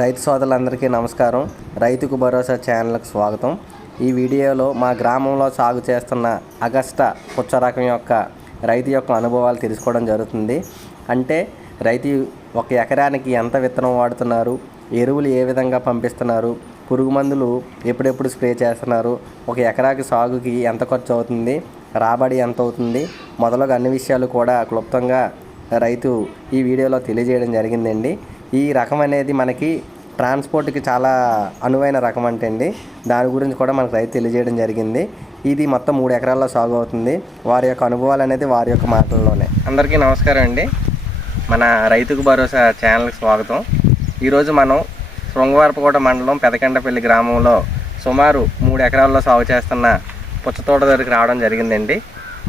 రైతు సోదరులందరికీ నమస్కారం. రైతుకు భరోసా ఛానల్కి స్వాగతం. ఈ వీడియోలో మా గ్రామంలో సాగు చేస్తున్న అగస్టా పుచ్చ రకం యొక్క రైతు యొక్క అనుభవాలు తెలుసుకోవడం జరుగుతుంది. అంటే రైతు ఒక ఎకరానికి ఎంత విత్తనం వాడుతున్నారు? ఎరువులు ఏ విధంగా పంపిస్తున్నారు? పురుగు మందులు ఎప్పుడెప్పుడు స్ప్రే చేస్తున్నారు? ఒక ఎకరాకి సాగుకి ఎంత ఖర్చు అవుతుంది? రాబడి ఎంత అవుతుంది? మొదలగు అన్ని విషయాలు కూడా క్లుప్తంగా రైతు ఈ వీడియోలో తెలియజేయడం జరిగిందండి. ఈ రకం అనేది మనకి ట్రాన్స్పోర్ట్కి చాలా అనువైన రకం అంటే అండి. దాని గురించి కూడా మనకు రైతు తెలియజేయడం జరిగింది. ఇది మొత్తం మూడు ఎకరాల్లో సాగు అవుతుంది. వారి యొక్క అనుభవాలు అనేది వారి యొక్క మాటల్లోనే. అందరికీ నమస్కారం అండి. మన రైతుకు భరోసా ఛానల్కి స్వాగతం. ఈరోజు మనం శృంగవరపకోట మండలం పెదకండపల్లి గ్రామంలో సుమారు మూడు ఎకరాల్లో సాగు చేస్తున్న పుచ్చతోట దగ్గరికి రావడం జరిగిందండి.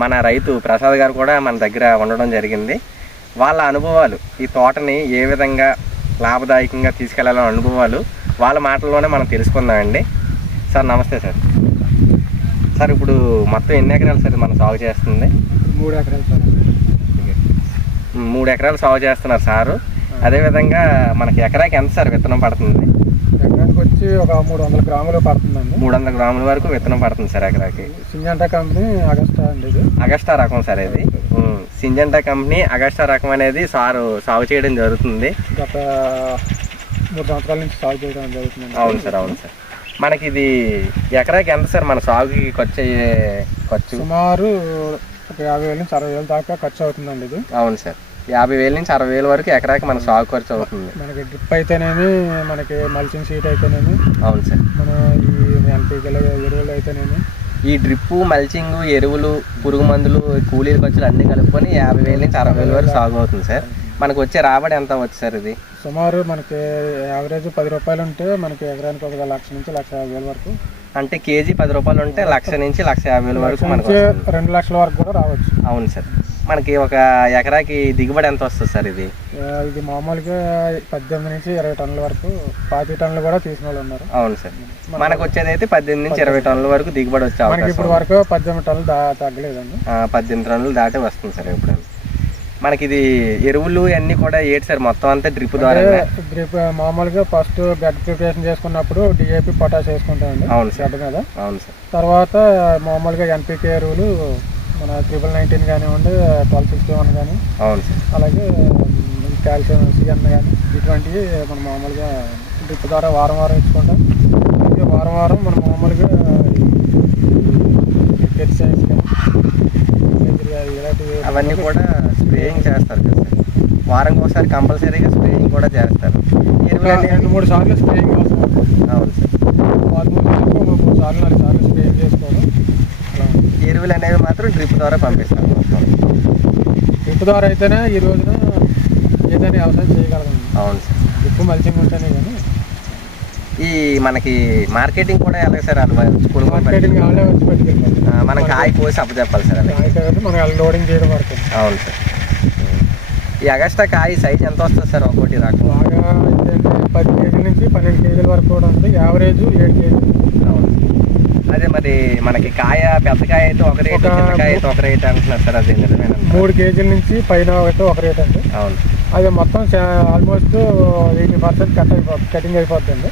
మన రైతు ప్రసాద్ గారు కూడా మన దగ్గర ఉండడం జరిగింది. వాళ్ళ అనుభవాలు ఈ తోటని ఏ విధంగా లాభదాయకంగా తీసుకెళ్ళాలనే అనుభవాలు వాళ్ళ మాటల్లోనే మనం తెలుసుకుందామండి. సార్ నమస్తే సార్. సార్ ఇప్పుడు మొత్తం ఎన్ని ఎకరాలు సార్ మనం సాగు చేస్తుంది? మూడు ఎకరాలు సార్. మూడు ఎకరాలు సాగు చేస్తున్నారు సారు. అదేవిధంగా మనకి ఎకరాకి ఎంత సార్ విత్తనం పడుతుంది? ఎకరానికి వచ్చి ఒక మూడు వందల గ్రాములు పడుతుందండి. మూడు వందల గ్రాముల వరకు విత్తనం పడుతుంది సార్ ఎకరాకి. సింజంటా కంపెనీ అగస్టా అండి ఇది. అగస్టా రకం సార్ ఇది. సింజంటా కంపెనీ అగస్టా రకం అనేది సారు సాగు చేయడం జరుగుతుంది. గత మూడు సంవత్సరాల నుంచి సాగు చేయడం జరుగుతుందండి. అవును సార్ అవును సార్. మనకి ఇది ఎకరాకి ఎంత సార్ మన సాగుకి ఖర్చు అయ్యే ఖర్చు? సుమారు ఒక యాభై వేల నుంచి అరవై వేల దాకా ఖర్చు అవుతుందండి ఇది. అవును సార్. యాభై వేల నుంచి అరవై వేల వరకు ఎకరాకి మన సాగు ఖర్చు అవుతుంది. మనకి డ్రిప్ అయితేనేమి మనకి మల్చింగ్ షీట్ అయితేనేమి అవును సార్. మన ఈ ఎన్పీకల ఎరువులు అయితేనేమి ఈ డ్రిప్పు మల్చింగ్ ఎరువులు పురుగు మందులు కూలీల ఖర్చులు అన్నీ కలుపుకొని యాభై వేల నుంచి అరవై వేల వరకు సాగు అవుతుంది సార్. మనకు వచ్చే రాబడి ఎంత వచ్చు సార్ ఇది? సుమారు మనకి యావరేజ్ పది రూపాయలు ఉంటే మనకి ఎకరానికి ఒక లక్ష నుంచి లక్ష యాభై వేల వరకు. అంటే కేజీ పది రూపాయలు ఉంటే లక్ష నుంచి లక్ష యాభై వేల వరకు మనకు. రెండు లక్షల వరకు కూడా రావచ్చు. అవును సార్. మనకి ఒక ఎకరాకి దిగుబడి ఎంత వస్తుంది సార్ ఇది? ఇది మామూలుగా పద్దెనిమిది నుంచి ఇరవై టన్నుల వరకు పాతి టన్నులు కూడా తీసిన వాళ్ళు ఉన్నారు. అవును సార్. మనకు వచ్చేది అయితే పద్దెనిమిది నుంచి ఇరవై టన్నుల వరకు దిగుబడి వచ్చే మనకి అవకాశం ఇప్పుడు. వరకు పద్దెనిమిది టన్నులు దా తగ్గలేదండి. పద్దెనిమిది టన్నులు దాటే వస్తుంది సార్ ఎప్పుడైనా. మనకి ఇది ఎరువులు అన్నీ కూడా ఏంటి సార్ మొత్తం అంతా డ్రిప్ ద్వారా డ్రిప్ మామూలుగా ఫస్ట్ బెడ్ ప్రిపరేషన్ చేసుకున్నప్పుడు డిఏపి పొటాష్ వేసుకుంటామండి అవును సార్. గడ్డ మీద. అవును సార్. తర్వాత మామూలుగా ఎన్పికే ఎరువులు మన ట్రిపుల్ నైన్టీన్ కానివ్వండి ట్వెల్వ్ సిక్స్టీ వన్ కానీ అవును సార్. అలాగే కాల్షియం సిఎన్ కానీ ఇటువంటివి మనం మామూలుగా డ్రిప్ ద్వారా వారం వారం ఇచ్చుకుంటాం. అలాగే వారం వారం మనం మామూలుగా పెస్టిసైడ్స్ కానీ ఇలాంటివి అవన్నీ కూడా స్ప్రేయింగ్ చేస్తారు కదా సార్. వారంకి ఒకసారి కంపల్సరీగా స్ప్రేయింగ్ కూడా చేస్తారు. రెండు మూడు సార్లు స్ప్రేయింగ్ అవసరం అవును సార్. మూడు సార్లు నాలుగు సార్లు స్ప్రేయింగ్ చేసుకోవడం అలా ఉంటుంది. ఎరువులు అనేవి మాత్రం డ్రిప్ ద్వారా పంపిస్తారు మొత్తం డ్రిప్ ద్వారా అయితేనే ఈ రోజున ఏదైనా వ్యవసాయం చేయగలం అవును సార్. డ్రిప్ మల్చింగ్ ఉంటేనే కానీ. ఈ మనకి మార్కెటింగ్ కూడా ఎలాగ సార్ మార్కెటింగ్ వాళ్ళే పెట్టుకెళ్ళిపోతుంది మనం కాయ కోసి అప్పచెప్పాలి సార్ మనం లోడింగ్ చేయడం వరకు. అవును సార్. ఈ అగస్టా కాయ సైజ్ ఎంత వస్తుంది సార్ ఒక్కోటి రకం బాగా పది కేజీల నుంచి పన్నెండు కేజీల వరకు కూడా ఉంది. యావరేజ్ ఏడు కేజీలు. అవును. అదే మరి మనకి కాయ పెద్ద కాయ అయితే ఒక రేటు కాయ అయితే ఒక రేటు అంటున్నారు సార్ అది మూడు కేజీల నుంచి పైన అయితే ఒక రేట్ అండి. అవును. అది మొత్తం ఆల్మోస్ట్ ఎయిటీ పర్సెంట్ కట్ అయిపోతుంది కటింగ్ అయిపోతుంది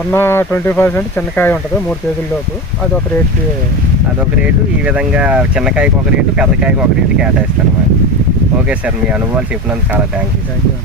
ఉన్న ట్వంటీ పర్సెంట్ చిన్నకాయ ఉంటుంది మూడు కేజీల లోపు. అది ఒక రేట్కి అదొక రేటు ఈ విధంగా చిన్న కాయకి ఒక రేటు పెద్ద కాయకి ఒక రేటు కేటాయిస్తారు అన్నమాట ఓకే సార్ మీ అనుభవాలు చెప్పినందుకు చాలా థ్యాంక్ యూ థ్యాంక్ యూ